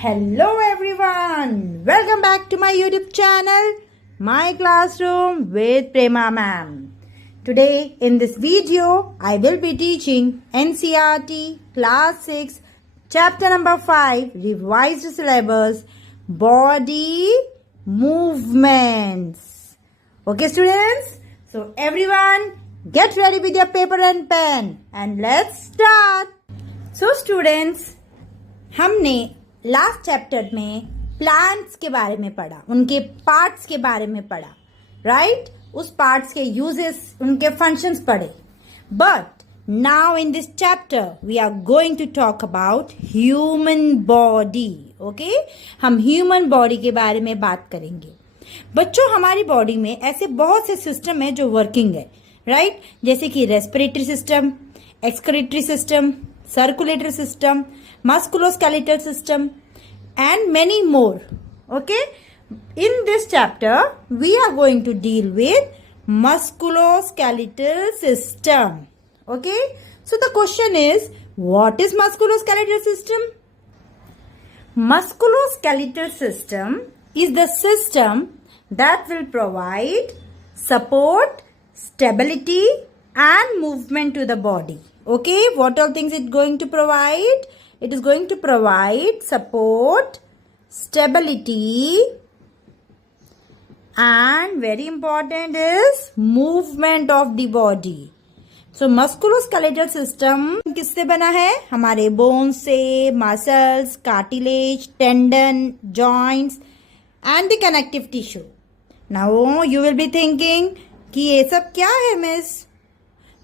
Hello everyone, welcome back to my YouTube channel, My Classroom with Prema Ma'am. Today in this video, I will be teaching NCERT Class 6, Chapter number 5, Revised Syllabus, Body Movements. Okay students, so everyone get ready with your paper and pen and let's start. So students, हमने last chapter में plants के बारे में पढ़ा, उनके parts के बारे में पढ़ा, राइट? उस पार्ट्स के यूजेस, उनके फंक्शंस पढ़े. But now in this chapter we are going to talk about human body. Okay, हम ह्यूमन बॉडी के बारे में बात करेंगे. बच्चों, हमारी बॉडी में ऐसे बहुत से सिस्टम है जो वर्किंग है, राइट? जैसे कि respiratory system, excretory system, circulatory system, musculoskeletal system and many more. Okay, in this chapter we are going to deal with musculoskeletal system. Okay, so the question is, what is musculoskeletal system? Musculoskeletal system is the system that will provide support, stability and movement to the body. Okay, what all things it going to provide? It is going to provide support, stability, and very important is movement of the body. So musculoskeletal system किससे बना है? हमारे bones से, muscles, cartilage, tendon, joints, and the connective tissue. Now you will be thinking कि ये सब क्या है miss?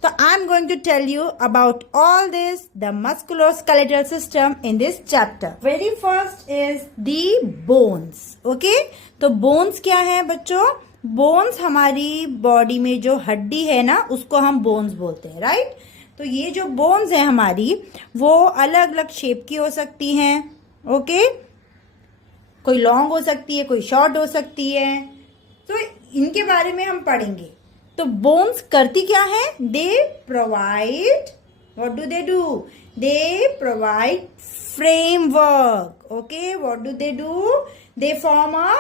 So I am going to tell you about all this, the musculoskeletal system in this chapter. Very first is the bones. Okay? तो bones क्या है बच्चों? Bones हमारी बॉडी में जो हड्डी है ना, उसको हम bones बोलते हैं, राइट? तो ये जो bones है हमारी, वो अलग अलग शेप की हो सकती हैं. ओके, कोई लॉन्ग हो सकती है, कोई शॉर्ट हो सकती है. तो इनके बारे में हम पढ़ेंगे. तो बोन्स करती क्या है? They provide, what do they do? They provide framework. Okay, what do they do? They form a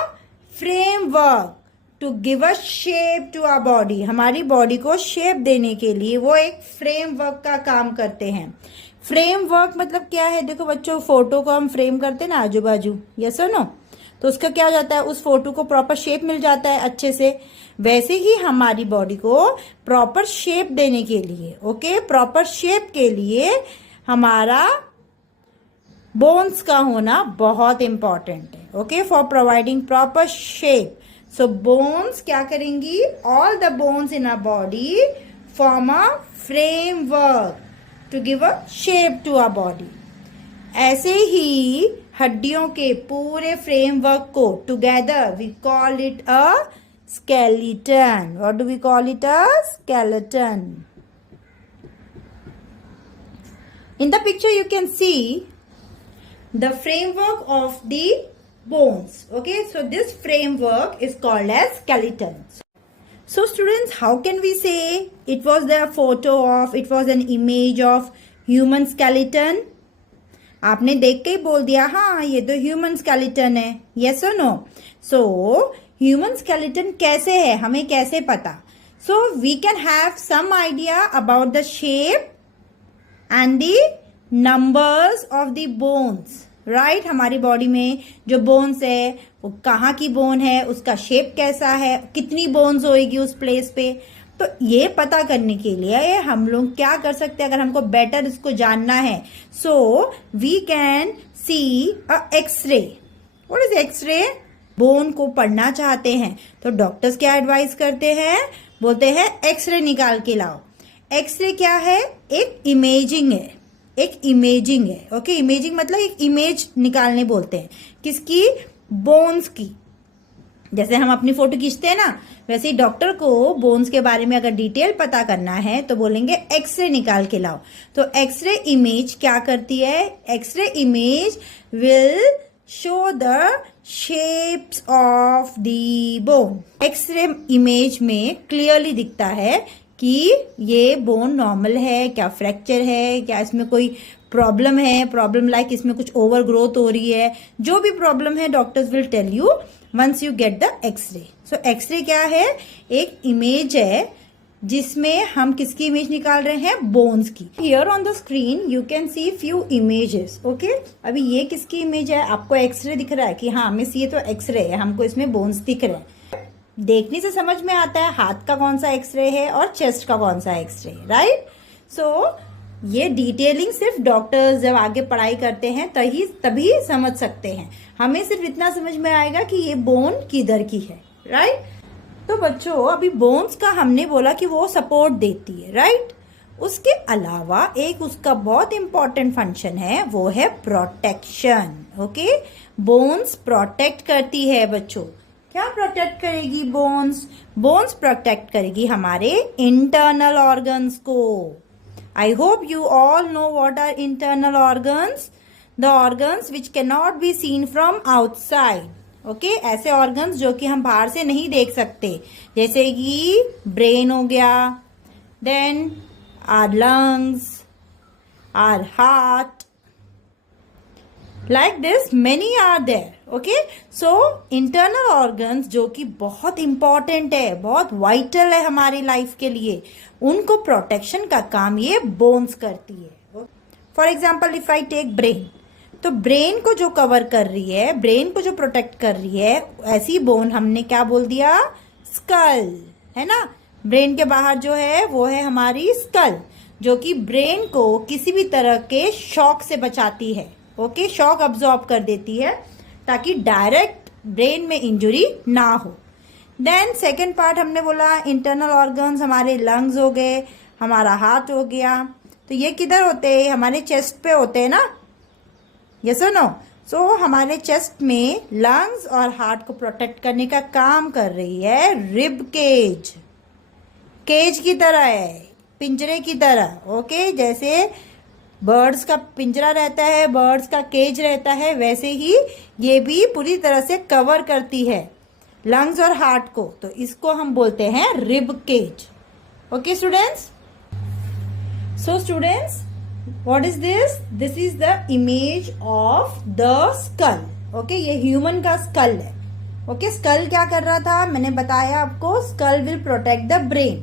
framework to give a shape to our body. हमारी बॉडी को शेप देने के लिए वो एक फ्रेमवर्क का काम करते हैं. फ्रेमवर्क मतलब क्या है? देखो बच्चों, फोटो को हम फ्रेम करते हैं ना आजू बाजू, यस और नो? तो उसका क्या हो जाता है? उस फोटो को प्रॉपर शेप मिल जाता है अच्छे से. वैसे ही हमारी बॉडी को प्रॉपर शेप देने के लिए, ओके, प्रॉपर शेप के लिए हमारा बोन्स का होना बहुत इंपॉर्टेंट है. Okay, for providing proper shape. So bones क्या करेंगी? All the bones in a body form a framework to give a shape to a body. ऐसे ही हड्डियों के पूरे फ्रेमवर्क को together we call it a skeleton. What do we call it? A skeleton. In the picture you can see the framework of the bones. Okay, so this framework is called as skeleton. So students, how can we say it was the photo of, it was an image of human skeleton? आपने देख के ही बोल दिया हाँ ये तो human skeleton है, yes और नो? सो ह्यूमन स्केलेटन कैसे है, हमें कैसे पता? So we can have some idea about the shape and the numbers of the bones, right? हमारी बॉडी में जो बोन्स है वो कहाँ की बोन है, उसका शेप कैसा है, कितनी बोन्स होएगी उस प्लेस पे. तो ये पता करने के लिए हम लोग क्या कर सकते हैं, अगर हमको बेटर इसको जानना है? So we can see a x-ray. What is x-ray? Bone को पढ़ना चाहते हैं तो डॉक्टर्स क्या एडवाइस करते हैं? बोलते हैं एक्सरे निकाल के लाओ. एक्सरे क्या है? एक इमेजिंग है, एक इमेजिंग है. ओके, इमेजिंग मतलब एक इमेज निकालने बोलते हैं. किसकी? बोन्स की. जैसे हम अपनी फोटो खींचते हैं ना, वैसे ही डॉक्टर को बोन्स के बारे में अगर डिटेल पता करना है तो बोलेंगे एक्सरे निकाल के लाओ. तो एक्सरे इमेज क्या करती है? X-ray image will show the shapes of the bone. X-ray image में क्लियरली दिखता है कि ये बोन नॉर्मल है, क्या फ्रैक्चर है, क्या इसमें कोई प्रॉब्लम है, प्रॉब्लम लाइक इसमें कुछ ओवर ग्रोथ हो रही है, जो भी प्रॉब्लम है doctors will tell you once you get the x-ray. So x-ray क्या है? एक इमेज है जिसमें हम किसकी इमेज निकाल रहे हैं? बोन्स की. Here on the screen you can see few images. Okay, अभी ये किसकी इमेज है? आपको एक्सरे दिख रहा है कि हाँ मिस ये तो एक्सरे है, हमको इसमें बोन्स दिख रहे हैं. देखने से समझ में आता है हाथ का कौन सा एक्सरे है और चेस्ट का कौन सा एक्सरे है, राइट? सो ये डिटेलिंग सिर्फ डॉक्टर्स जब आगे पढ़ाई करते हैं तभी समझ सकते हैं. हमें सिर्फ इतना समझ में आएगा कि ये बोन किधर की है, राइट? तो बच्चों अभी बोन्स का हमने बोला कि वो सपोर्ट देती है, राइट? उसके अलावा एक उसका बहुत इंपॉर्टेंट फंक्शन है, वो है प्रोटेक्शन. ओके, बोन्स प्रोटेक्ट करती है बच्चों. क्या प्रोटेक्ट करेगी बोन्स? बोन्स प्रोटेक्ट करेगी हमारे इंटरनल ऑर्गन्स को. I hope you all know what are internal organs. The organs which can not be seen from outside. Okay, ऐसे ऑर्गन्स जो कि हम बाहर से नहीं देख सकते, जैसे कि ब्रेन हो गया, then are lungs, are heart, like this many are there. Okay, so internal organs जो कि बहुत इंपॉर्टेंट है, बहुत वाइटल है हमारी लाइफ के लिए, उनको प्रोटेक्शन का काम ये बोन्स करती है. For example if I take brain, तो ब्रेन को जो कवर कर रही है, ब्रेन को जो प्रोटेक्ट कर रही है, ऐसी बोन हमने क्या बोल दिया? स्कल, है ना? ब्रेन के बाहर जो है वो है हमारी स्कल, जो कि ब्रेन को किसी भी तरह के शॉक से बचाती है. ओके, शॉक अब्सॉर्ब कर देती है ताकि डायरेक्ट ब्रेन में इंजुरी ना हो. देन सेकेंड पार्ट हमने बोला इंटरनल ऑर्गन्स, हमारे लंग्स हो गए, हमारा हार्ट हो गया. तो ये किधर होते हैं? हमारे चेस्ट पे होते हैं ना, यस और नो? सो हमारे चेस्ट में लंग्स और हार्ट को प्रोटेक्ट करने का काम कर रही है रिब केज. केज की तरह है, पिंजरे की तरह. ओके, जैसे बर्ड्स का पिंजरा रहता है, बर्ड्स का केज रहता है, वैसे ही ये भी पूरी तरह से कवर करती है लंग्स और हार्ट को. तो इसको हम बोलते हैं rib cage. Okay students? So students, what is this? This is the image of the skull. Okay, ये ह्यूमन का स्कल है. ओके, स्कल क्या कर रहा था? मैंने बताया आपको, skull will protect the brain.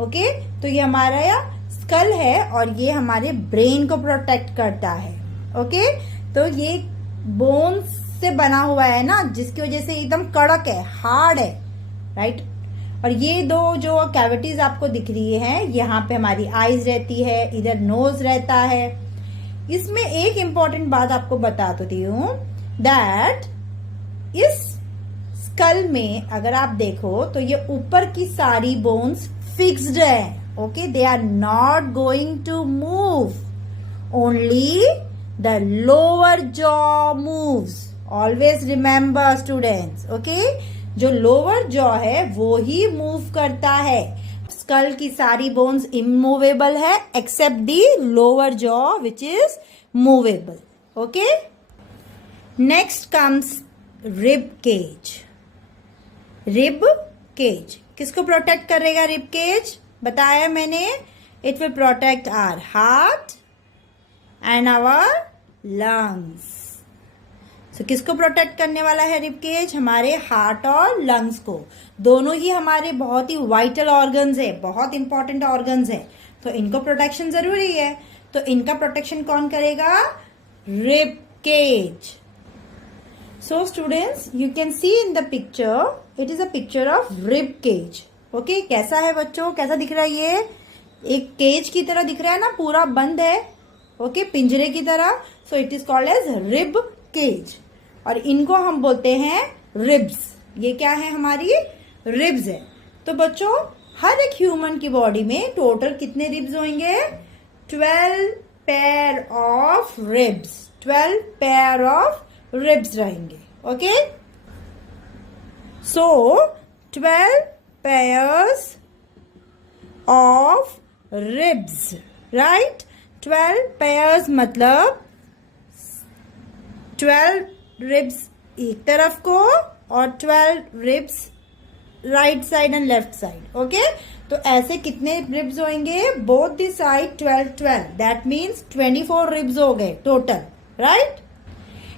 Okay, तो ये हमारा स्कल है और ये हमारे ब्रेन को प्रोटेक्ट करता है. ओके, तो ये बोन्स से बना हुआ है ना, जिसकी वजह से एकदम कड़क है, हार्ड है, राइट? और ये दो जो कैविटीज आपको दिख रही है, यहाँ पे हमारी आईज रहती है, इधर नोज रहता है. इसमें एक इंपॉर्टेंट बात आपको बता देती हूँ, दैट इस स्कल में अगर आप देखो तो ये ऊपर की सारी बोन्स फिक्स्ड है. Okay, they are not going to move, only the lower jaw moves. Always remember students. Okay, जो लोअर जॉ है वो ही मूव करता है. स्कल की सारी बोन्स इमूवेबल है except the lower jaw which is movable. Okay, next comes rib cage. Rib cage किसको प्रोटेक्ट करेगा? रिब केज बताया मैंने, it will protect our heart and our lungs. तो किसको प्रोटेक्ट करने वाला है रिब केज? हमारे हार्ट और लंग्स को. दोनों ही हमारे बहुत ही वाइटल ऑर्गन्स है, बहुत इंपॉर्टेंट ऑर्गन्स है, तो इनको प्रोटेक्शन जरूरी है. तो इनका प्रोटेक्शन कौन करेगा? Rib cage. So students, you can see in the picture, it is a picture of rib cage. Okay, कैसा है बच्चों? कैसा दिख रहा है? ये एक केज की तरह दिख रहा है ना, पूरा बंद है. ओके, पिंजरे की तरह. So it is called as rib cage. और इनको हम बोलते हैं रिब्स. ये क्या है? हमारी रिब्स है. तो बच्चों, हर एक ह्यूमन की बॉडी में टोटल कितने रिब्स होंगे? 12 pair of ribs. 12 pair of ribs रहेंगे. Okay, so 12 pairs of ribs, right? 12 pairs मतलब 12 रिब्स एक तरफ को और 12 ribs right side and left side. Okay, तो ऐसे कितने रिब्स होंगे? Both the side 12 that means 24 ribs हो गए total, right.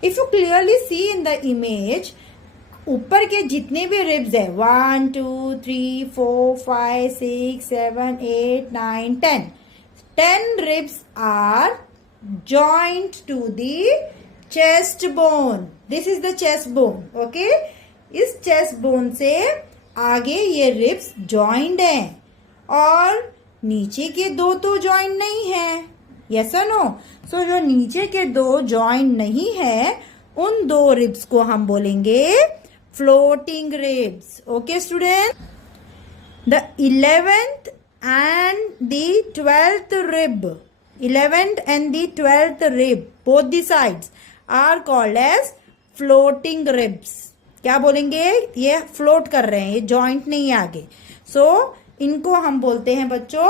If you clearly see in the image, ऊपर के जितने भी रिब्स है 1 2 3 4 5 6 7 8 9 10 ribs are joined to the chest bone. This is the chest bone. Okay, इस chest bone से आगे ये ribs joined हैं और नीचे के दो तो joined नहीं है. Yes or no? So जो नीचे के दो joined नहीं है, उन दो ribs को हम बोलेंगे floating ribs. Okay students, the 11th and the 12th rib, 11th and the 12th rib, both the sides are called as floating ribs. क्या बोलेंगे? ये फ्लोट कर रहे हैं, ये जॉइंट नहीं है आगे. सो इनको हम बोलते हैं बच्चों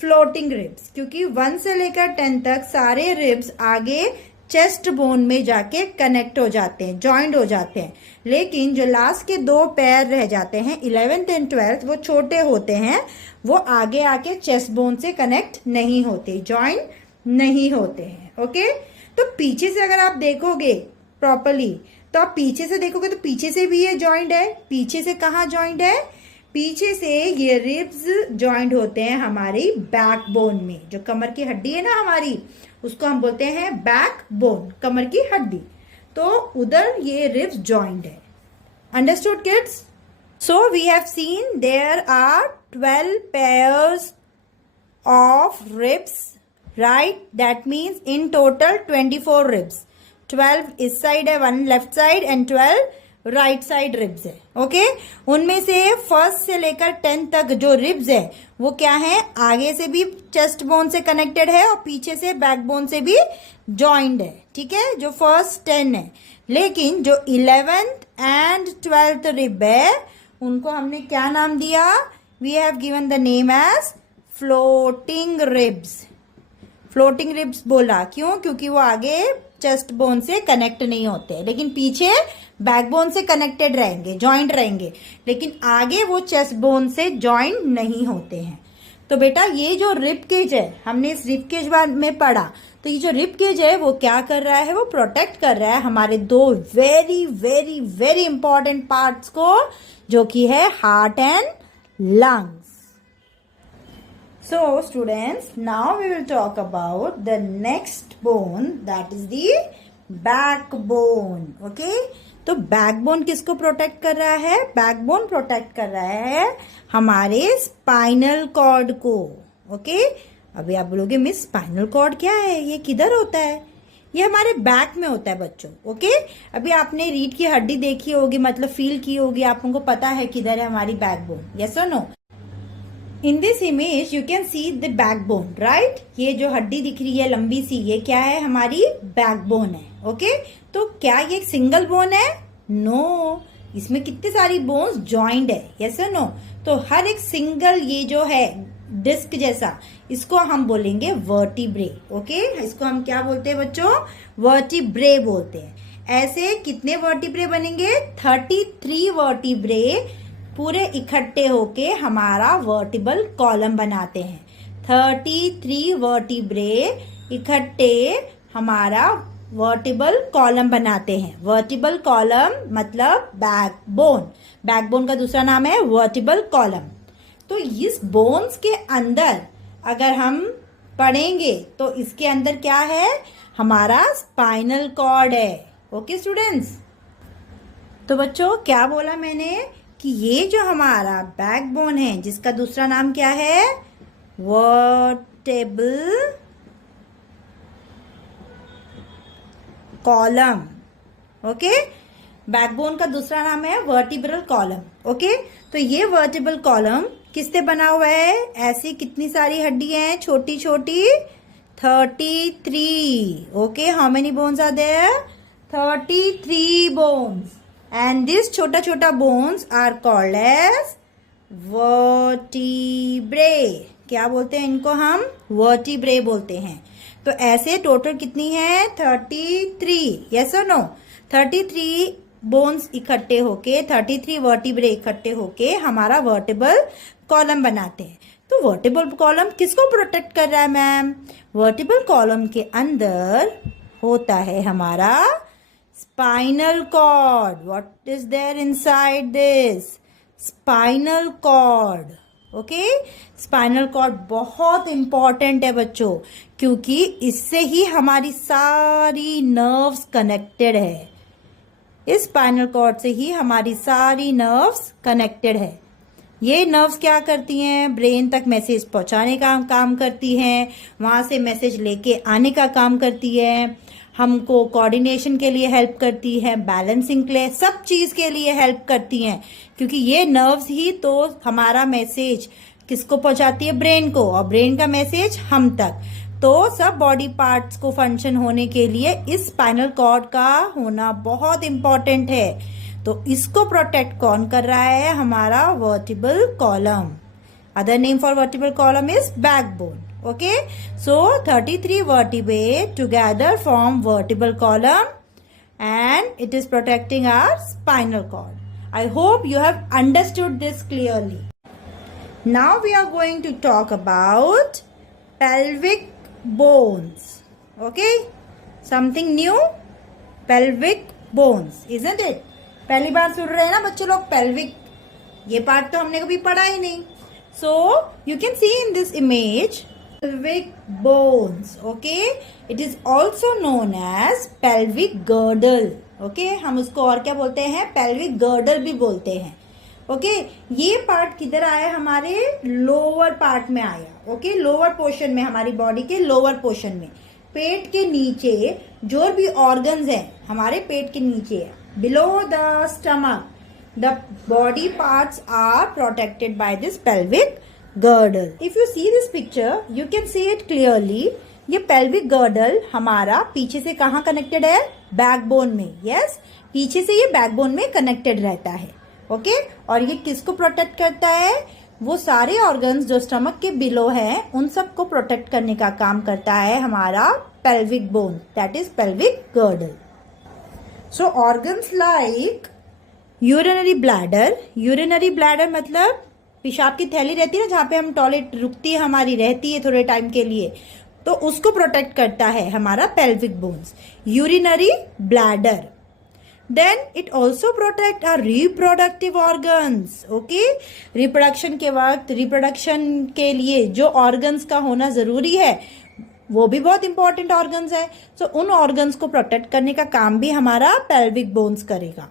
फ्लोटिंग रिब्स, क्योंकि 1 से लेकर 10 तक सारे रिब्स आगे चेस्ट बोन में जाके कनेक्ट हो जाते हैं, ज्वाइंट हो जाते हैं. लेकिन जो लास्ट के दो पैर रह जाते हैं 11th एंड 12th, वो छोटे होते हैं, वो आगे आके चेस्ट बोन से कनेक्ट नहीं होते, ज्वाइंट नहीं होते हैं. ओके, तो पीछे से अगर आप देखोगे प्रॉपरली, तो आप पीछे से देखोगे तो पीछे से भी ये ज्वाइंट है. पीछे से कहाँ ज्वाइंट है? पीछे से ये रिब्स ज्वाइंट होते हैं हमारी बैक बोन में. जो कमर की हड्डी है ना हमारी, उसको हम बोलते हैं बैक बोन, कमर की हड्डी. तो उधर ये रिब्स ज्वाइंट है. Understood kids? So we have seen there are 12 pairs of ribs, right? That means in total 24 ribs. 12 इस साइड है, 1 left side and 12 right side ribs है. ओके, उनमें से फर्स्ट से लेकर 10 तक जो रिब्स है वो क्या है? आगे से भी चेस्ट बोन से कनेक्टेड है और पीछे से बैक बोन से भी जॉइंड है. ठीक है, जो फर्स्ट 10 है. लेकिन जो 11th एंड 12th रिब है, उनको हमने क्या नाम दिया? We have given the name as floating ribs. Floating ribs बोला क्यों? क्योंकि वो आगे चेस्ट बोन से कनेक्ट नहीं होते, लेकिन पीछे बैकबोन से कनेक्टेड रहेंगे, जॉइंट रहेंगे, लेकिन आगे वो चेस्ट बोन से जॉइंट नहीं होते हैं. तो बेटा ये जो रिब केज है, हमने इस रिब केज में पढ़ा, तो ये जो रिब केज है वो क्या कर रहा है? वो प्रोटेक्ट कर रहा है हमारे दो very very very important parts को, जो कि है heart and lungs. So students, now we will talk about the next bone, that is the backbone. Okay, तो बैकबोन किसको प्रोटेक्ट कर रहा है? बैकबोन प्रोटेक्ट कर रहा है हमारे स्पाइनल कॉर्ड को. ओके, अभी आप बोलोगे मिस स्पाइनल कॉर्ड क्या है, ये किधर होता है? ये हमारे बैक में होता है बच्चों. ओके, अभी आपने रीढ़ की हड्डी देखी होगी, मतलब फील की होगी, आप उनको पता है किधर है हमारी बैकबोन. यस और no? In this image you can see the backbone, right? ये जो हड्डी दिख रही है लंबी सी, ये क्या है? हमारी बैकबोन है. ओके, तो क्या ये एक सिंगल बोन है? नो, इसमें कितनी सारी बोन्स ज्वाइंट है. यस और नो? तो हर एक सिंगल ये जो है डिस्क जैसा, इसको हम बोलेंगे वर्टिब्रे. ओके, इसको हम क्या बोलते हैं बच्चों? वर्टिब्रे बोलते हैं. ऐसे कितने वर्टिब्रे बनेंगे? 33 वर्टिब्रे पूरे इकट्ठे होके हमारा वर्टिबल कॉलम बनाते हैं. 33 वर्टिब्रे इकट्ठे हमारा वर्टिबल कॉलम बनाते हैं. वर्टिबल कॉलम मतलब बैकबोन. बैकबोन का दूसरा नाम है वर्टिबल कॉलम. तो इस बोन्स के अंदर अगर हम पढ़ेंगे तो इसके अंदर क्या है? हमारा स्पाइनल कॉर्ड है. ओके स्टूडेंट्स, तो बच्चों क्या बोला मैंने कि ये जो हमारा बैकबोन है, जिसका दूसरा नाम क्या है? Vertebral column. ओके, बैकबोन का दूसरा नाम है वर्टिब्रल कॉलम. ओके, तो ये वर्टिब्रल कॉलम किससे बना हुआ है? ऐसी कितनी सारी हड्डियां हैं छोटी छोटी? 33. Okay, how many bones are there? 33 bones. And these छोटा छोटा bones are called as vertebrae. क्या बोलते हैं इनको? हम vertebrae बोलते हैं. तो ऐसे टोटल कितनी है? 33. यस और नो? 33 बोन्स इकट्ठे होके 33 वर्टिब्रे इकट्ठे होके हमारा वर्टिबल कॉलम बनाते हैं। तो वर्टिबल कॉलम किसको प्रोटेक्ट कर रहा है मैम? वर्टिबल कॉलम के अंदर होता है हमारा spinal cord. What is there inside this? Spinal cord. Okay, spinal cord बहुत इंपॉर्टेंट है बच्चों, क्योंकि इससे ही हमारी सारी नर्व्स कनेक्टेड है। इस स्पाइनल कॉर्ड से ही हमारी सारी नर्व्स कनेक्टेड है। ये नर्व्स क्या करती हैं? ब्रेन तक मैसेज पहुंचाने का काम करती हैं, वहां से मैसेज लेके आने का काम करती है, हमको कोऑर्डिनेशन के लिए हेल्प करती है, बैलेंसिंग के लिए, सब चीज के लिए हेल्प करती हैं, क्योंकि ये नर्व्स ही तो हमारा मैसेज किसको पहुंचाती है? ब्रेन को, और ब्रेन का मैसेज हम तक। तो सब बॉडी पार्ट्स को फंक्शन होने के लिए इस स्पाइनल कॉर्ड का होना बहुत इंपॉर्टेंट है। तो इसको प्रोटेक्ट कौन कर रहा है? हमारा vertebral column. Other name for vertebral column is backbone. Okay, so 33 vertebrae together form vertebral column and it is protecting our spinal cord. I hope you have understood this clearly. Now we are going to talk about pelvic bones. Okay, something new, pelvic bones, isn't it? पहली बार सुन रहे हैं ना बच्चों लोग pelvic, ये part तो हमने कभी पढ़ा ही नहीं। So you can see in this image pelvic bones. Okay, it is also known as pelvic girdle. Okay, हम उसको और क्या बोलते हैं? pelvic girdle भी बोलते हैं। Okay, ये पार्ट किधर आया? हमारे लोअर पार्ट में आया। Okay, लोअर पोर्शन में, हमारी बॉडी के लोअर पोर्शन में, पेट के नीचे जो भी ऑर्गन्स हैं हमारे पेट के नीचे, below the stomach, the body parts are protected by this pelvic girdle. If you see this picture, you can see it clearly. ये pelvic girdle हमारा पीछे से कहाँ कनेक्टेड है? बैकबोन में। यस, पीछे से ये बैकबोन में कनेक्टेड रहता है। ओके, और ये किसको प्रोटेक्ट करता है? वो सारे ऑर्गन्स जो स्टमक के बिलो हैं उन सबको प्रोटेक्ट करने का काम करता है हमारा pelvic bone, that is pelvic girdle. So organs like urinary bladder. urinary bladder मतलब पेशाब की थैली रहती है ना, जहाँ पे हम टॉयलेट रुकती है हमारी, रहती है थोड़े टाइम के लिए, तो उसको प्रोटेक्ट करता है हमारा pelvic bones, urinary bladder. Then it also protect our reproductive organs. Okay, reproduction के वक्त, रिप्रोडक्शन के लिए जो ऑर्गन्स का होना जरूरी है वो भी बहुत इंपॉर्टेंट ऑर्गन्स है। सो उन ऑर्गन्स को प्रोटेक्ट करने का काम भी हमारा pelvic bones करेगा।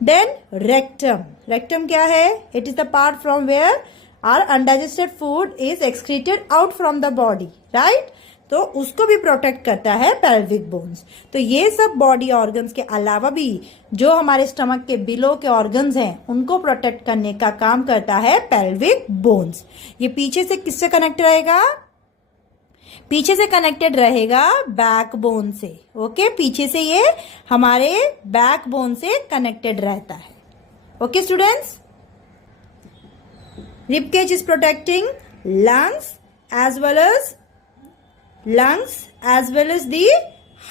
Then rectum. रेक्टम क्या है? It is the part from where our undigested food is excreted out from the body, right? तो उसको भी प्रोटेक्ट करता है pelvic bones। तो ये सब बॉडी ऑर्गन्स के अलावा भी जो हमारे स्टमक के बिलो के ऑर्गन्स हैं उनको प्रोटेक्ट करने का काम करता है pelvic bones। ये पीछे से किससे कनेक्ट रहेगा? पीछे से कनेक्टेड रहेगा बैकबोन से। ओके, पीछे से ये हमारे बैकबोन से कनेक्टेड रहता है। Okay students, rib cage is protecting lungs as well as the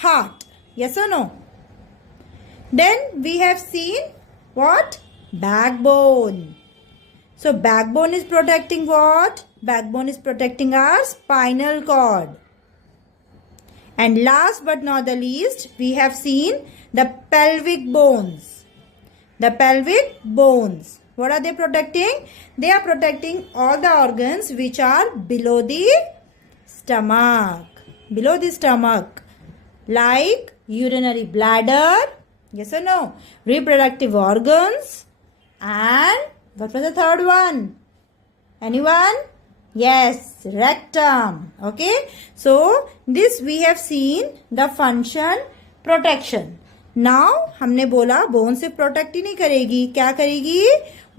heart. Yes और no? Then we have seen what? Backbone. So backbone is protecting what? Backbone is protecting our spinal cord. And last but not the least, we have seen the pelvic bones. The pelvic bones. What are they protecting? They are protecting all the organs which are below the stomach. Below the stomach. Like urinary bladder. Yes or no? Reproductive organs. And what was the third one? Anyone? Yes, rectum. Okay, so this we have seen the function protection. Now हमने बोला bone सिर्फ protect ही नहीं करेगी, क्या करेगी?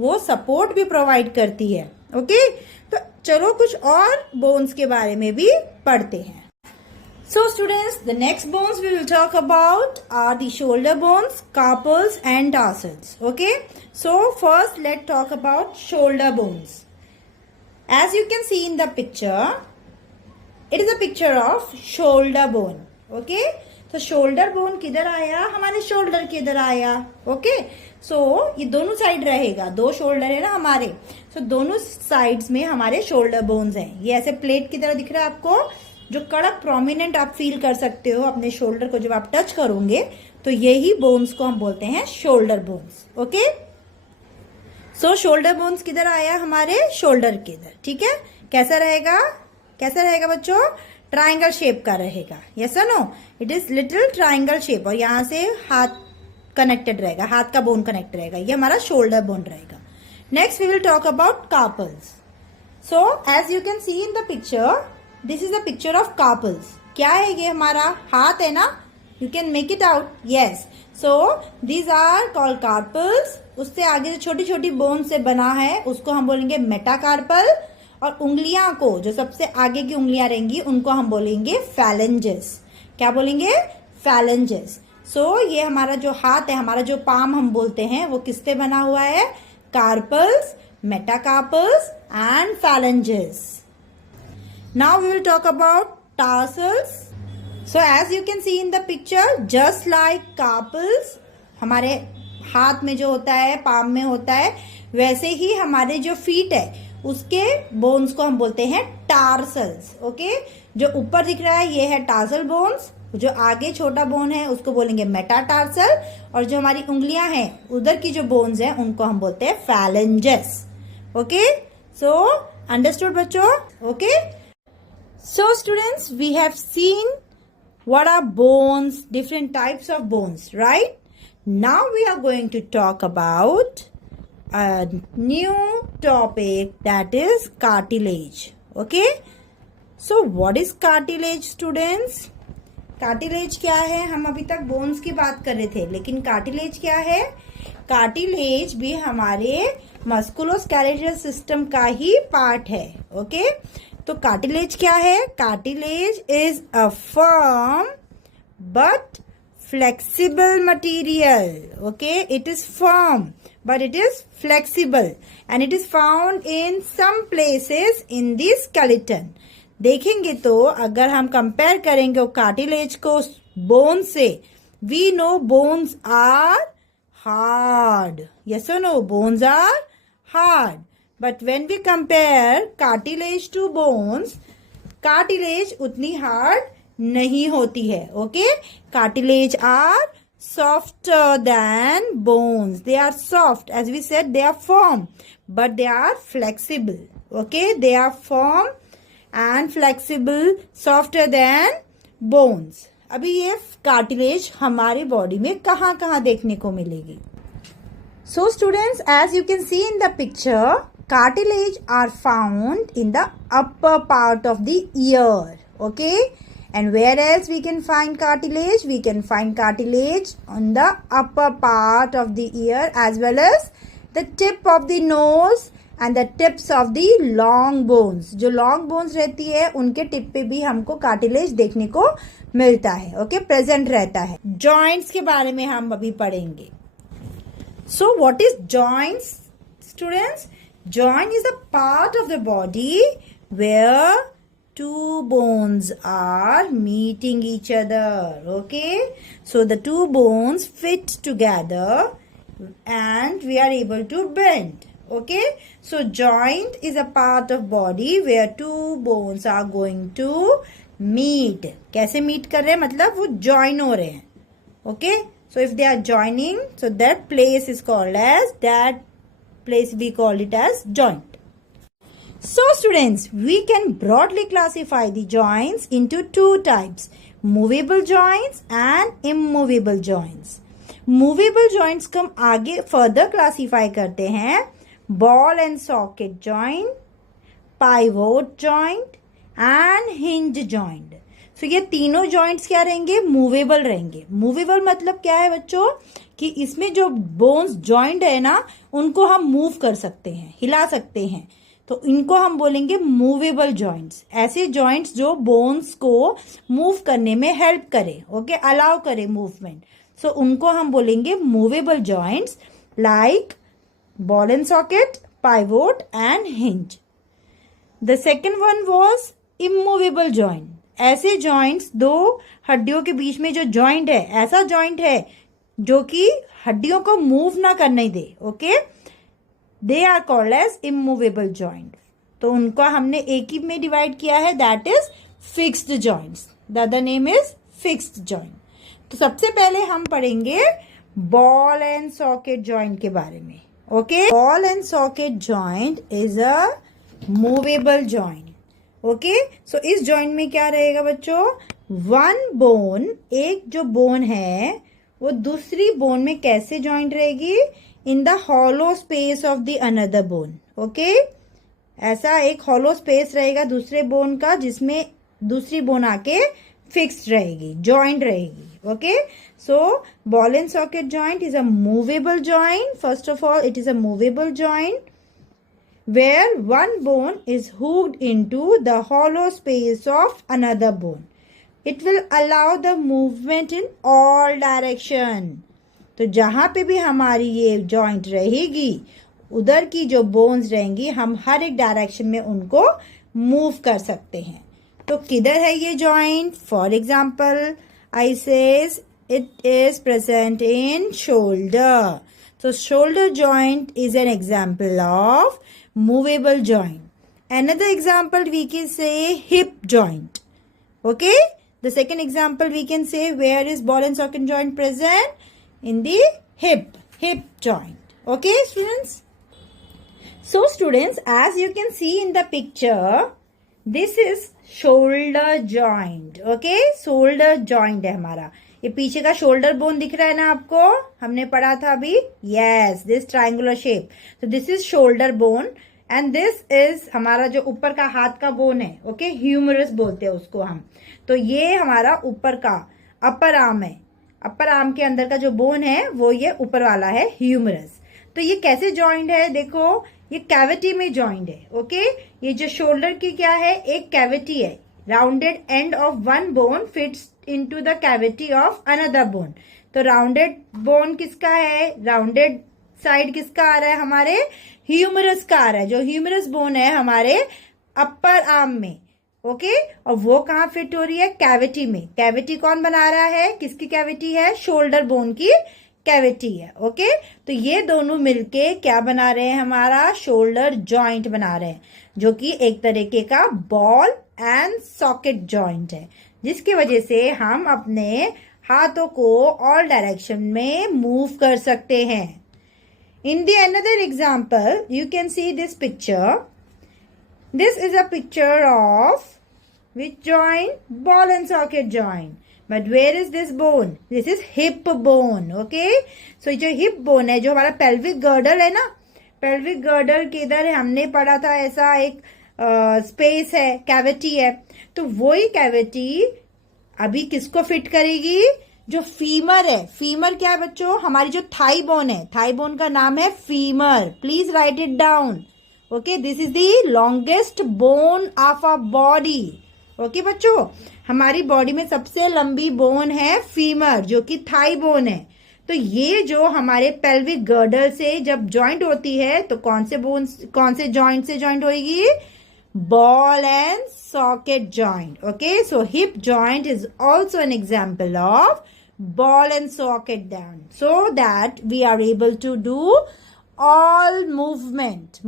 वो support भी provide करती है। ओके, तो चलो कुछ और बोन्स के बारे में भी पढ़ते हैं। So students, the next bones we will talk about are the shoulder bones, carpals and tarsals. Okay, so first let's talk about shoulder bones. As you can see in the picture, it is a picture of shoulder bone. Okay, तो shoulder bone किधर आया, हमारे shoulder के इधर आया। Okay, सो ये दोनों side रहेगा, दो शोल्डर है ना हमारे, सो दोनों साइड्स में हमारे शोल्डर बोन्स हैं। ये ऐसे प्लेट की तरह दिख रहा है आपको, जो कड़क प्रोमिनेंट आप फील कर सकते हो अपने शोल्डर को जब आप टच करोगे, तो यही बोन्स को हम बोलते हैं शोल्डर बोन्स। ओके, सो शोल्डर बोन्स किधर आया, हमारे शोल्डर के इधर। ठीक है, कैसा रहेगा, कैसा रहेगा बच्चों, ट्राइंगल शेप का रहेगा। यस और no, it is little triangle shape, और यहाँ से हाथ कनेक्टेड रहेगा, हाथ का बोन कनेक्ट रहेगा, ये हमारा शोल्डर बोन रहेगा। Next we will talk about carpals. So as you can see in the picture, this is the picture of carpals. क्या है ये, हमारा हाथ है ना, you can make it out. Yes, so these are called carpals. उससे आगे जो छोटी छोटी बोन से बना है उसको हम बोलेंगे मेटाकार्पल, और उंगलियां को, जो सबसे आगे की उंगलियां रहेंगी, उनको हम बोलेंगे फैलेंजेस। क्या बोलेंगे, फैलेंजेस। सो ये हमारा जो हाथ है, हमारा जो पाम हम बोलते हैं, वो किससे बना हुआ है, carpals, metacarpals and phalanges. Now we will talk about tarsals. So as you can see in the picture, just like carpals हमारे हाथ में जो होता है, पाम में होता है, वैसे ही हमारे जो फीट है उसके बोन्स को हम बोलते हैं टार्सल्स। ओके, जो ऊपर दिख रहा है ये है टार्सल बोन्स, जो आगे छोटा बोन है उसको बोलेंगे मेटाटार्सल, और जो हमारी उंगलियां हैं उधर की जो बोन्स हैं उनको हम बोलते हैं फैलेंजेस। ओके, सो अंडरस्टूड बच्चों। Okay, so students, we have seen what are bones, different types of bones, right? Now we are going to talk about a new topic, that is cartilage. Okay, so what is cartilage students? Cartilage क्या है, हम अभी तक bones की बात कर रहे थे, लेकिन कार्टिलेज क्या है, कार्टिलेज भी हमारे मस्कुलोस्केलेटल सिस्टम का ही पार्ट है। ओके, तो कार्टिलेज क्या है, cartilage is a firm but flexible material. Okay, it is firm but it is flexible and it is found in some places in the skeleton. देखेंगे तो अगर हम कंपेयर करेंगे कार्टिलेज को बोन से, we know bones are hard. Yes और no, bones are hard, but when we compare cartilage to bones, cartilage उतनी hard नहीं होती है। Okay, cartilage are softer than bones. They are soft, as we said, they are firm but they are flexible. Okay, they are firm and flexible, softer than bones. अभी ये cartilage हमारे body में कहाँ कहाँ देखने को मिलेगी। So students, as you can see in the picture, cartilage are found in the upper part of the ear. Okay, and where else we can find cartilage? We can find cartilage on the upper part of the ear as well as the tip of the nose and the tips of the long bones. जो long bones रहती है उनके tip पे भी हमको cartilage देखने को मिलता है। ओके, प्रेजेंट रहता है। joints के बारे में हम अभी पढ़ेंगे। So what is joints, students? Joint is a part of the body where two bones are meeting each other. Okay, so the two bones fit together and we are able to bend. Okay, so joint is a part of body where two bones are going to meet. कैसे meet कर रहे हैं, मतलब वो join हो रहे हैं। Okay, so if they are joining, so that place is called as, that place we call it as joint. So students, we can broadly classify the joints into two types, movable joints and immovable joints. Movable joints को हम आगे further classify करते हैं, ball and socket joint, pivot joint and hinge joint. So ये तीनों joints क्या रहेंगे, movable रहेंगे। movable मतलब क्या है बच्चों, कि इसमें जो bones joined है ना, उनको हम move कर सकते हैं, हिला सकते हैं, तो इनको हम बोलेंगे मूवेबल जॉइंट्स। ऐसे जॉइंट्स जो बोन्स को मूव करने में हेल्प करे, ओके, अलाउ करे मूवमेंट, सो उनको हम बोलेंगे movable joints, like ball and socket, pivot and hinge. The second one was immovable joint. ऐसे जॉइंट्स, दो हड्डियों के बीच में जो जॉइंट है, ऐसा जॉइंट है जो कि हड्डियों को मूव ना करने दे, okay, they are called as immovable joint. तो उनका हमने एक ही में डिवाइड किया है, that is fixed joints. The other name is fixed joint. तो सबसे पहले हम पढ़ेंगे बॉल एंड सॉकेट जॉइंट के बारे में, okay. Ball and socket joint is a movable joint, okay. So इस जॉइंट में क्या रहेगा बच्चों, वन बोन, एक जो बोन है वो दूसरी बोन में कैसे जॉइंट रहेगी, in the hollow space of the another bone, okay. ऐसा एक हॉलो स्पेस रहेगा दूसरे बोन का, जिसमें दूसरी बोन आके फिक्स्ड रहेगी, जॉइंट रहेगी, okay. So ball and socket joint is a movable joint. First of all it is a movable joint where one bone is hooked into the hollow space of another bone. It will allow the movement in all direction. तो जहां पे भी हमारी ये joint रहेगी, उधर की जो बोन्स रहेंगी, हम हर एक डायरेक्शन में उनको मूव कर सकते हैं। तो किधर है ये joint? For example I says it इज present in shoulder. So shoulder joint is an example of movable joint. Another example we can say hip joint. Okay? The second example we can say where is ball and socket joint present? In the hip joint. Okay, students? So students, as you can see in the picture, this is shoulder joint. Okay? Shoulder joint है हमारा। ये पीछे का shoulder bone दिख रहा है ना आपको, हमने पढ़ा था अभी, यस, दिस ट्रायंगुलर शेप। तो this is shoulder bone and this is हमारा जो ऊपर का हाथ का बोन है, ओके, ह्यूमरस बोलते हैं उसको हम। तो ये हमारा ऊपर का अपर आर्म है, अपर आर्म के अंदर का जो बोन है वो ये ऊपर वाला है, ह्यूमरस। तो ये कैसे जॉइंट है, देखो ये कैविटी में जॉइंट है, ओके। ये जो शोल्डर की क्या है, एक कैविटी है, rounded end of one bone fits into the cavity of another bone. तो राउंडेड बोन किसका है, राउंडेड साइड किसका आ रहा है, हमारे ह्यूमरस का आ रहा है। जो ह्यूमरस बोन है हमारे अपर आर्म में, ओके, और वो कहाँ फिट हो रही है, कैविटी में। कैविटी कौन बना रहा है, किसकी कैविटी है, शोल्डर बोन की कैविटी है, ओके। तो ये दोनों मिलके क्या बना रहे हैं, हमारा शोल्डर जॉइंट बना रहे हैं, जो कि एक तरीके का बॉल एंड सॉकेट जॉइंट है, जिसकी वजह से हम अपने हाथों को ऑल डायरेक्शन में मूव कर सकते हैं। In the another example you can see this picture. This is a picture of which joint, ball and socket joint. But where is this bone, this is hip bone, okay. So जो hip bone है, जो हमारा pelvic girdle है ना, pelvic girdle के इधर हमने पढ़ा था ऐसा एक स्पेस है, कैविटी है। तो वही कैविटी अभी किसको फिट करेगी, जो फीमर है। फीमर क्या है बच्चों, हमारी जो थाई बोन है, थाई बोन का नाम है femur. Please right it down, okay. This is the longest bone of a body, okay बच्चों। हमारी बॉडी में सबसे लंबी बोन है फीमर, जो कि थाई बोन है। तो ये जो हमारे पेल्विक गर्डल से जब जॉइंट होती है, तो कौन से बोन, कौन से जॉइंट से जॉइंट होगी, ball and socket joint, okay. So hip joint is also an example of ball and socket joint, so that we are able to do all movement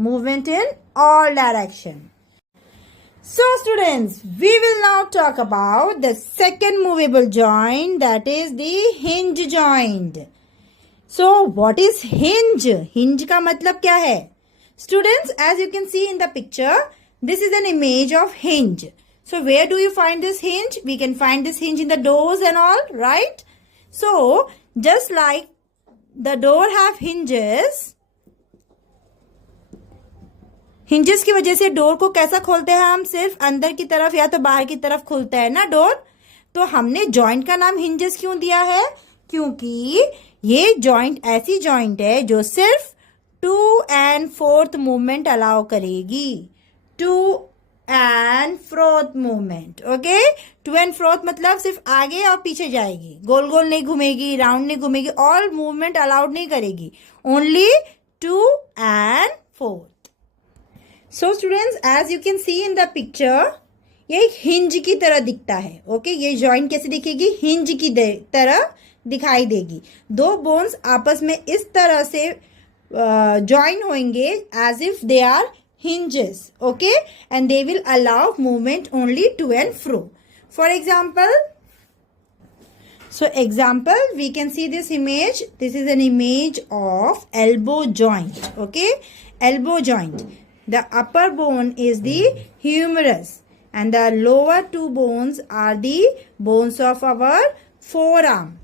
in all direction. So students, we will now talk about the second movable joint, that is the hinge joint. So what is hinge? Hinge का मतलब क्या है students? As you can see in the picture, this is an image of hinge. So where do you find this hinge? We can find this hinge in the doors and all, right? So just like the door have hinges, hinges की वजह से door को कैसा खोलते हैं हम, सिर्फ अंदर की तरफ या तो बाहर की तरफ खुलता है ना डोर। तो हमने जॉइंट का नाम hinges क्यों दिया है, क्योंकि ये जॉइंट ऐसी जॉइंट है जो सिर्फ 2 and 4th मूवमेंट अलाउ करेगी। 2 and 4th movement, okay. 2 and 4th मतलब सिर्फ आगे और पीछे जाएगी, गोल गोल नहीं घूमेगी, राउंड नहीं घूमेगी, ऑल मूवमेंट अलाउड नहीं करेगी, only 2 and 4th. So students, as you can see in the picture, ये एक हिंज की तरह दिखता है। ओके, ये जॉइंट कैसे दिखेगी? हिंज की तरह दिखाई देगी। दो बोन्स आपस में इस तरह से ज्वाइन होंगे as if they are hinges, okay, and they will allow movement only to and fro. For example, we can see this image. This is an image of elbow joint. Okay, elbow joint. The upper bone is the humerus and the lower two bones are the bones of our forearm.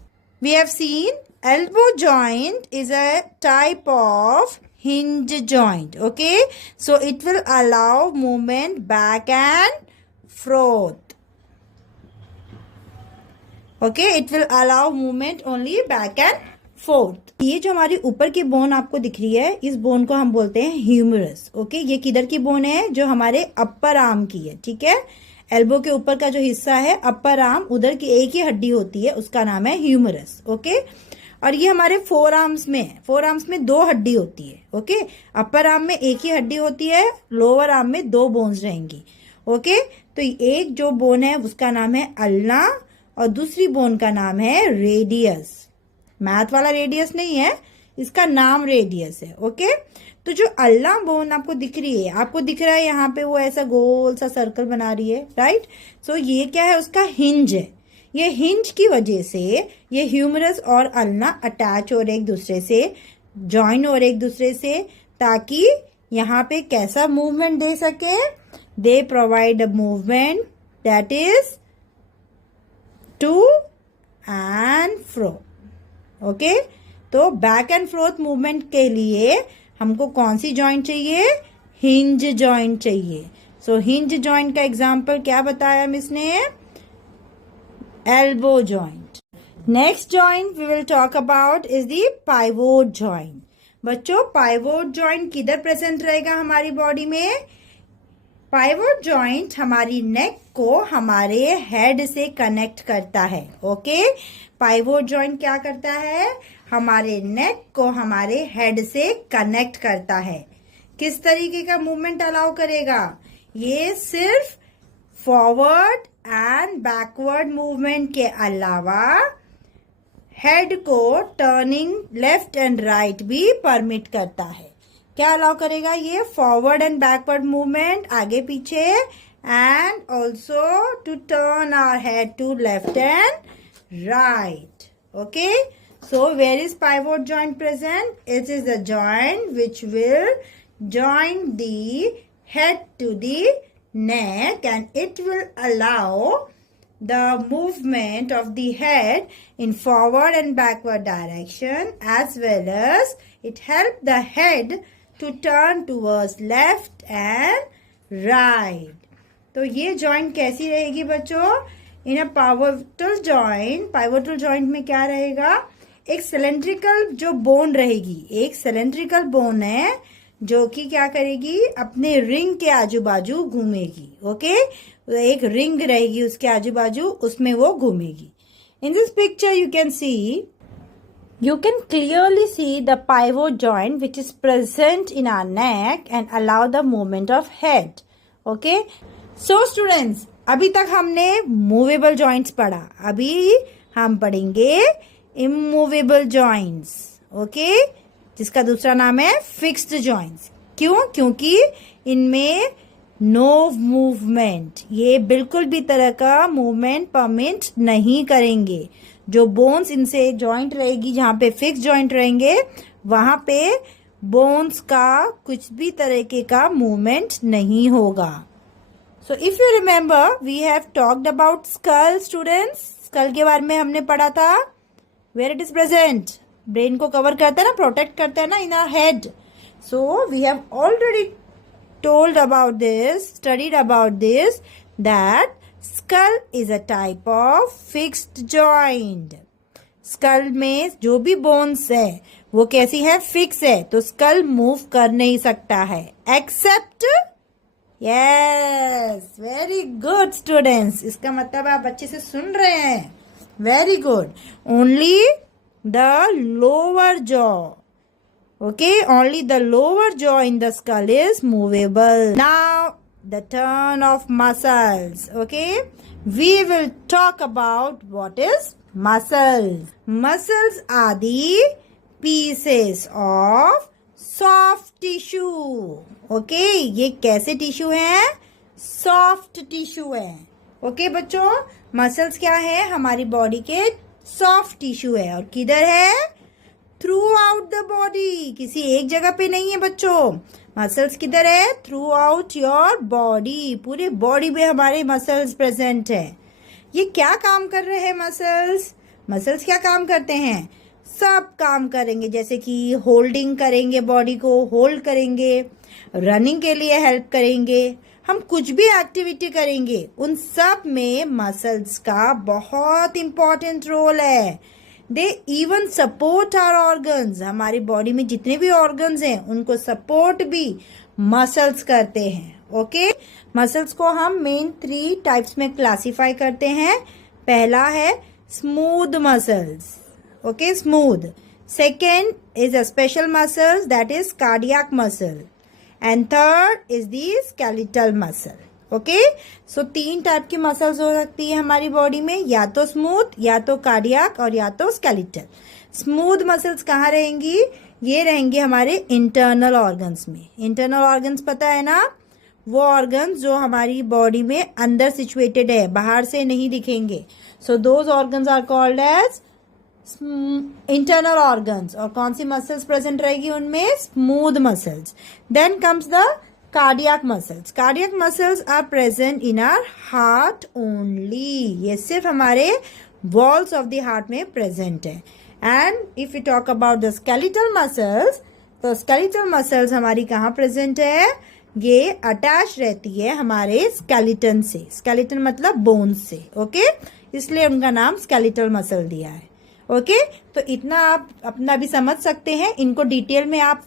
We have seen elbow joint is a type of hinge joint. Okay, so it will allow movement back and forth. Okay, it will allow movement only back and forth. ये जो हमारी ऊपर की bone आपको दिख रही है, इस बोन को हम बोलते हैं ह्यूमरस। ओके, ये किधर की बोन है? जो हमारे अपर आर्म की है। ठीक है, एल्बो के ऊपर का जो हिस्सा है अपर आर्म, उधर की एक ही हड्डी होती है, उसका नाम है ह्यूमरस। ओके, और ये हमारे फोर आर्म्स में है। फोर आर्म्स में दो हड्डी होती है। ओके, अपर आर्म में एक ही हड्डी होती है, लोअर आर्म में दो बोन्स रहेंगी। ओके, तो एक जो बोन है उसका नाम है अल्ना और दूसरी बोन का नाम है रेडियस। मैथ वाला रेडियस नहीं है, इसका नाम रेडियस है। ओके, तो जो अल्ना बोन आपको दिख रही है, आपको दिख रहा है यहाँ पे वो ऐसा गोल सा सर्कल बना रही है, राइट। सो ये क्या है? उसका हिंज है। ये हिंज की वजह से ये ह्यूमरस और अल्ना अटैच हो रहे एक दूसरे से, जॉइन हो रहे एक दूसरे से, ताकि यहाँ पे कैसा मूवमेंट दे सके? They provide a movement that is to and fro. Okay, तो बैक एंड फ्रोथ मूवमेंट के लिए हमको कौन सी जॉइंट चाहिए? हिंज जॉइंट चाहिए। सो हिंज जॉइंट का एग्जाम्पल क्या बताया मिस ने? elbow joint. Next joint we will talk about is the pivot joint. बच्चों, pivot joint किधर प्रेजेंट रहेगा हमारी बॉडी में? pivot joint हमारी नेक को हमारे हेड से कनेक्ट करता है। ओके, pivot joint क्या करता है? हमारे नेक को हमारे हेड से कनेक्ट करता है। किस तरीके का मूवमेंट अलाउ करेगा? ये सिर्फ फॉरवर्ड एंड बैकवर्ड मूवमेंट के अलावा हेड को टर्निंग लेफ्ट एंड राइट भी परमिट करता है। क्या अलाउ करेगा ये? फॉरवर्ड एंड बैकवर्ड मूवमेंट, आगे पीछे, and also to turn our head to left and right. Okay, so where is pivot joint present? It is the joint which will join the head to the neck, and it will allow the movement of the head in forward and backward direction, as well as it help the head to turn towards left and right. तो ये joint कैसी रहेगी बच्चों? इन अ pivotal joint में क्या रहेगा? एक cylindrical जो बोन रहेगी, एक सिलेंड्रिकल बोन है जो कि क्या करेगी? अपने रिंग के आजू बाजू घूमेगी। ओके, एक रिंग रहेगी उसके आजू बाजू, उसमें वो घूमेगी। In this picture you can clearly see the pivot joint which is present in our neck and allow the movement of head. Okay, so students, अभी तक हमने मूवेबल जॉइंट्स पढ़ा, अभी हम पढ़ेंगे इमूवेबल जॉइंट्स। ओके, जिसका दूसरा नाम है फिक्स्ड जॉइंट्स। क्यों? क्योंकि इनमें नो मूवमेंट, ये बिल्कुल भी तरह का मूवमेंट परमिट नहीं करेंगे। जो बोन्स इनसे जॉइंट रहेगी, जहाँ पे फिक्स जॉइंट रहेंगे, वहां पे बोन्स का कुछ भी तरीके का मूवमेंट नहीं होगा। So if you remember, we have talked about skull. Students, skull के बारे में हमने पढ़ा था। वेयर इट इज प्रेजेंट? ब्रेन को कवर करता है ना, प्रोटेक्ट करता है ना, in our head. So we have already told about this, studied about this, that skull is a type of fixed joint. skull में जो भी bones है वो कैसी है? फिक्स है, तो skull मूव कर नहीं सकता है, except yes, very good students. इसका मतलब आप अच्छे से सुन रहे हैं, very good. Only the lower jaw. Okay, only the lower jaw in the skull is movable. Now, the turn of muscles. Okay, we will talk about what is muscles. Muscles are the pieces of soft tissue. Okay, ये कैसे tissue है? Soft tissue है. Okay बच्चों, muscles क्या है? हमारी body के soft tissue है. और किधर है? थ्रू आउट द बॉडी, किसी एक जगह पे नहीं है बच्चों. मसल्स किधर है? थ्रू आउट योर बॉडी, पूरे बॉडी में हमारे मसल्स प्रेजेंट है. ये क्या काम कर रहे हैं मसल्स? मसल्स क्या काम करते हैं? सब काम करेंगे, जैसे कि होल्डिंग करेंगे, बॉडी को होल्ड करेंगे, रनिंग के लिए हेल्प करेंगे, हम कुछ भी एक्टिविटी करेंगे, उन सब में मसल्स का बहुत इंपॉर्टेंट रोल है. They even support our organs, हमारी बॉडी में जितने भी ऑर्गन्स हैं उनको सपोर्ट भी मसल्स करते हैं. ओके, मसल्स को हम मेन 3 टाइप्स में क्लासिफाई करते हैं. पहला है smooth muscles. Okay, smooth. Second is a special muscles, that is cardiac muscle. And third is the skeletal muscle. Okay, so 3 type की मसल्स हो सकती है हमारी बॉडी में, या तो स्मूथ, या तो कार्डियक, और या तो स्केलेटल. स्मूथ मसल्स कहाँ रहेंगी? ये रहेंगी हमारे इंटरनल ऑर्गन्स में. इंटरनल ऑर्गन्स पता है ना, वो ऑर्गन्स जो हमारी बॉडी में अंदर सिचुएटेड है, बाहर से नहीं दिखेंगे. So those organs are called as internal organs. और कौन सी मसल्स प्रेजेंट रहेगी उनमें? Smooth muscles. Then comes the cardiac muscles. Cardiac muscles are present in our heart only. ये सिर्फ हमारे वॉल्स ऑफ द हार्ट में प्रेजेंट है. And if you talk about the skeletal muscles, तो स्केलेटल मसल्स हमारी कहाँ प्रेजेंट है? ये अटैच रहती है हमारे स्केलेटन से. स्केलेटन मतलब बोन्स से. ओके, इसलिए उनका नाम स्केलेटल मसल दिया है. ओके, तो इतना आप अपना भी समझ सकते हैं. इनको डिटेल में आप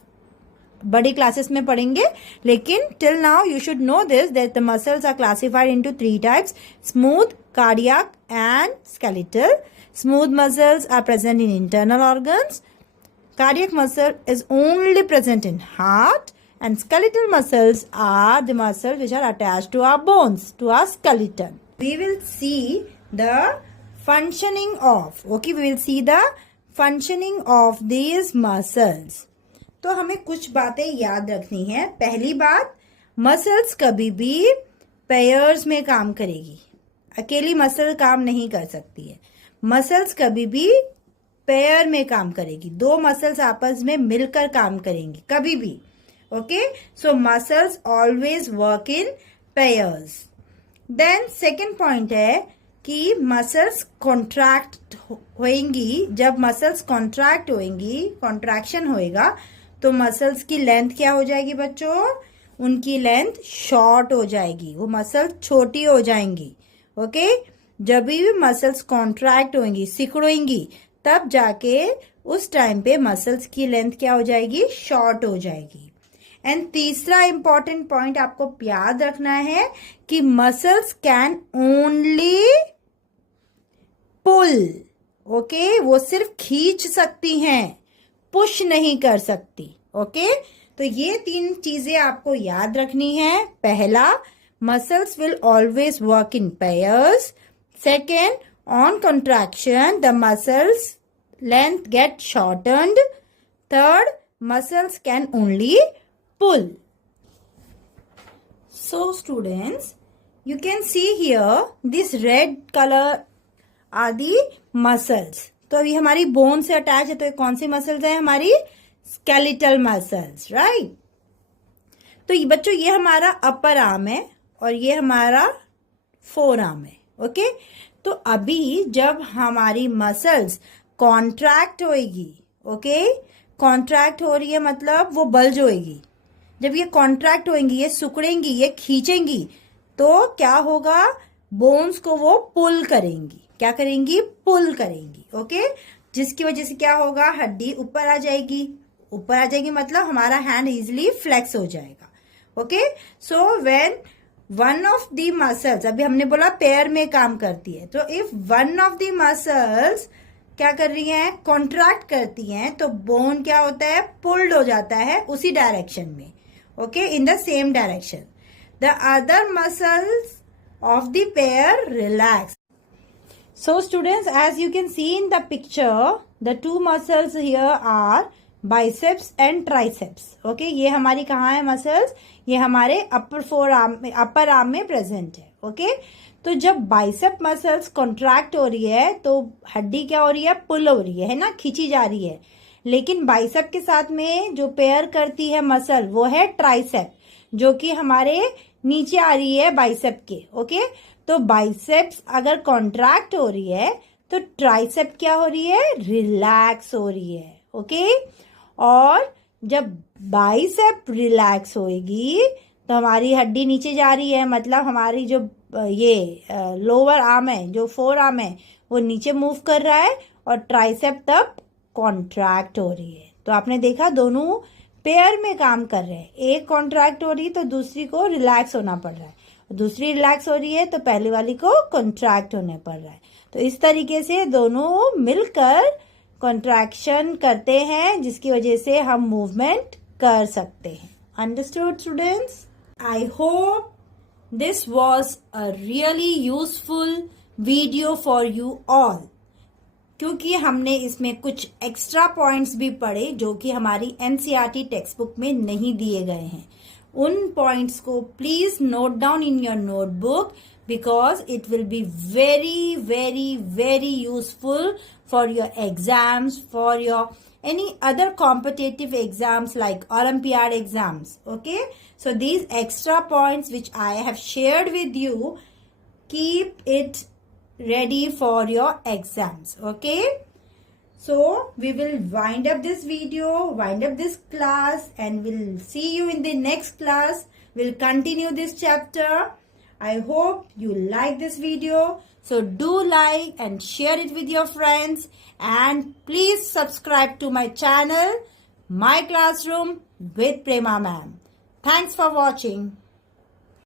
बड़ी क्लासेस में पढ़ेंगे, लेकिन till now you should know this that the muscles are classified into 3 types: smooth, cardiac and skeletal. Smooth muscles are present in internal organs. Cardiac muscle is only present in heart, and skeletal muscles are the muscles which are attached to our bones, to our skeleton. We will see the functioning of, okay, we will see the functioning of these muscles. तो हमें कुछ बातें याद रखनी है. पहली बात, muscles कभी भी पेयर्स में काम करेगी, अकेली मसल काम नहीं कर सकती है. मसल्स कभी भी पेयर में काम करेगी, 2 मसल्स आपस में मिलकर काम करेंगी कभी भी. Okay, so muscles always work in pairs. Then second point है कि मसल्स कॉन्ट्रैक्ट होएंगी. जब मसल्स कॉन्ट्रैक्ट होएंगी, कॉन्ट्रैक्शन होएगा, तो मसल्स की लेंथ क्या हो जाएगी बच्चों? उनकी लेंथ शॉर्ट हो जाएगी, वो मसल छोटी हो जाएंगी. ओके, जब भी मसल्स कॉन्ट्रैक्ट होंगी, सिकुड़ेंगी, तब जाके उस टाइम पे मसल्स की लेंथ क्या हो जाएगी? शॉर्ट हो जाएगी. एंड तीसरा इंपॉर्टेंट पॉइंट आपको याद रखना है कि muscles can only pull. Okay, वो सिर्फ खींच सकती हैं, पुश नहीं कर सकती. ओके, तो ये 3 चीजें आपको याद रखनी है. पहला, muscles will always work in pairs. Second, on contraction the muscles length get shortened. Third, muscles can only pull. So students, you can see here this red color are the muscles. तो अभी हमारी bone से attach है, तो ये कौन सी muscles है? हमारी स्केलेटल मसल्स, राइट. तो ये बच्चों, ये हमारा अपर आर्म है और ये हमारा फोर आर्म है. ओके, तो अभी जब हमारी मसल्स कॉन्ट्रैक्ट होएगी, ओके, कॉन्ट्रैक्ट हो रही है मतलब वो बल्ज होएगी. जब ये कॉन्ट्रैक्ट होएंगी, ये सिकुड़ेंगी, ये खींचेंगी, तो क्या होगा? बोन्स को वो पुल करेंगी. क्या करेंगी? पुल करेंगी. ओके, जिसकी वजह से क्या होगा? हड्डी ऊपर आ जाएगी. ऊपर आ जाएगी मतलब हमारा हैंड इजिली फ्लेक्स हो जाएगा. Okay, so when one of the muscles, अभी हमने बोला पेयर में काम करती है, तो if one of the muscles क्या कर रही हैं? कॉन्ट्रैक्ट करती हैं, तो बोन क्या होता है? पुल्ड हो जाता है उसी डायरेक्शन में. Okay, in the same direction. the other muscles of the pair relax. So students, as you can see in the picture, the two muscles here are biceps and triceps. Okay, ये हमारी कहाँ है muscles? ये हमारे upper arm में present है. Okay, तो जब बाइसेप मसल्स कॉन्ट्रैक्ट हो रही है तो हड्डी क्या हो रही है? पुल हो रही है ना, खींची जा रही है. लेकिन बाइसेप के साथ में जो पेयर करती है मसल वो है ट्राइसेप, जो कि हमारे नीचे आ रही है बाइसेप के. ओके, तो बाइसेप्स अगर कॉन्ट्रैक्ट हो रही है तो ट्राइसेप क्या हो रही है? रिलैक्स हो रही है. ओके, और जब बाइसेप रिलैक्स होएगी तो हमारी हड्डी नीचे जा रही है, मतलब हमारी जो ये लोअर आर्म है, जो फोर आर्म है, वो नीचे मूव कर रहा है और ट्राइसेप तब कॉन्ट्रैक्ट हो रही है. तो आपने देखा दोनों पेयर में काम कर रहे हैं. एक कॉन्ट्रैक्ट हो रही है तो दूसरी को रिलैक्स होना पड़ रहा है, दूसरी रिलैक्स हो रही है तो पहले वाली को कॉन्ट्रैक्ट होने पड़ रहा है. तो इस तरीके से दोनों मिलकर कॉन्ट्रैक्शन करते हैं, जिसकी वजह से हम मूवमेंट कर सकते हैं. Understood students? I hope this was a really useful video for you all, क्योंकि हमने इसमें कुछ एक्स्ट्रा पॉइंट्स भी पढ़े जो कि हमारी एनसीईआरटी टेक्स्ट बुक में नहीं दिए गए हैं. उन पॉइंट्स को please note down in your notebook, because it will be very, very, very useful for your exams, for your any other competitive exams like Olympiad exams. Okay, so these extra points which I have shared with you, keep it ready for your exams. Okay, so we will wind up this video, wind up this class, and we'll see you in the next class. We'll continue this chapter. I hope you like this video. So do like and share it with your friends, and please subscribe to my channel, My Classroom with Prema Ma'am. Thanks for watching.